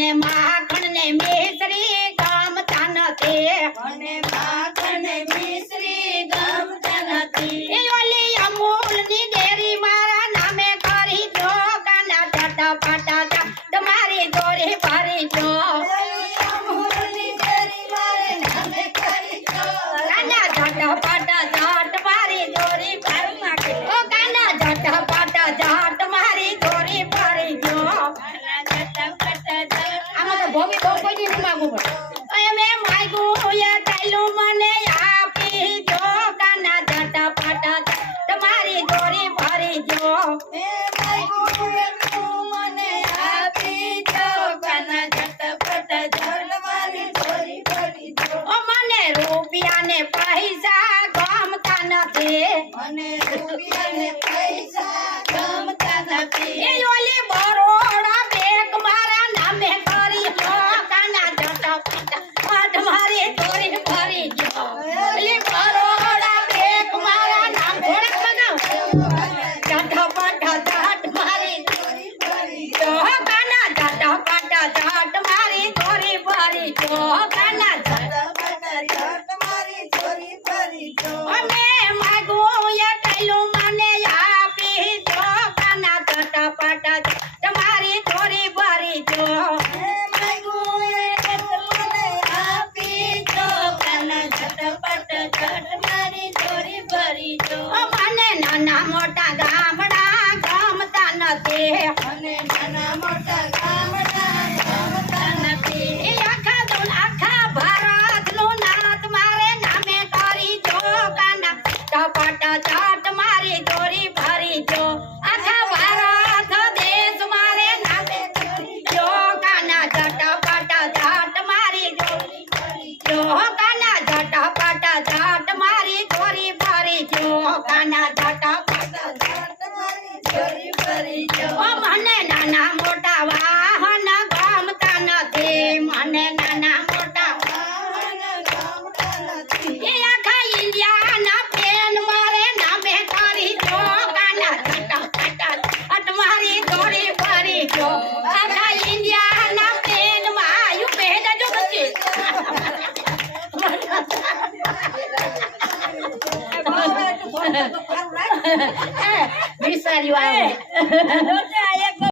મને માખણ ને મિશ્રી ગમતા નથી મને માખણ ને મિશ્રી ગમતા નથી એ ઓલી અમૂલ ની ડેરી મારા નામે કરી દો કાના ચટપટા તમારી દોરી ભરી દો અમૂલની ડેરી મારે નામે કરી દો કાના ચટપટા જાટ મારી દોરી ભરી નાખે ઓ કાના ચટપટા જાટ મારી દોરી ભરી દો આમાં તો ભોમી બહુ કોઈ નહીં માંગવું પડે મેં માંગ્યું એ ટાઈલું મને આપી દો કાના ચટપટા તમારી દોરી ભરી દો એ માયગું મને આપી દો કાના ઝટપટ ઝટ મારી દોરી ભરી દો ઓ મને રૂપિયા ને પૈસા ગમતા નથી મને રૂપિયા ને પૈસા ગમતા નથી એ ઓલી બરોડા બેંક મારા નામે કરી દો કાના ચટપટા તમારી દોરી ભરી દો ઓલી બરોડા બેંક મારા નામ થોડાક લગાવ ચટપટા જાટ મારી દોરી ભરી દો કાના ચટપટા જાટ મારી દોરી ભરી દો કાના ઝટપટ ઝટ મારી દોરી ભરી દો અમે માગું એ ટાઈલું મને આપી દો કાના ચટપટા તમારી દોરી ભરી દો એ માયગું એ મને આપી દો કાના ઝટપટ ઝટ મારી દોરી ભરી દો ઓ મને નાના મોટા ગામડા ગમતા નથી મને નાના મોટા ગામડા ગમતા નથી એ આખા ભારતનું નાત મારે નામે કરી દો કાના ચટપટા જાટ મારી દોરી ભરી દો આખા ભારત દેશ મારે નામે કરી દો કાના ચટપટા જાટ મારી દોરી ભરી દો કાના ચટપટા જાટ મારી દોરી ભરી દો કાના ચટપટા ઝટ મારી દોરી ભરી દો ઓ મને નાના મોટા વાહન ગમતા નથી મને નાના મોટા વાહન ગમતા નથી એ આખા ઇન્ડિયાના પ્લેન મારે નામે કરી દો કાના ચટપટા મારી દોરી ભરી દો આખા ઇન્ડિયાના પ્લેન માં આયુ પહેલા જો બચ્ચે વિસાર્યું આવે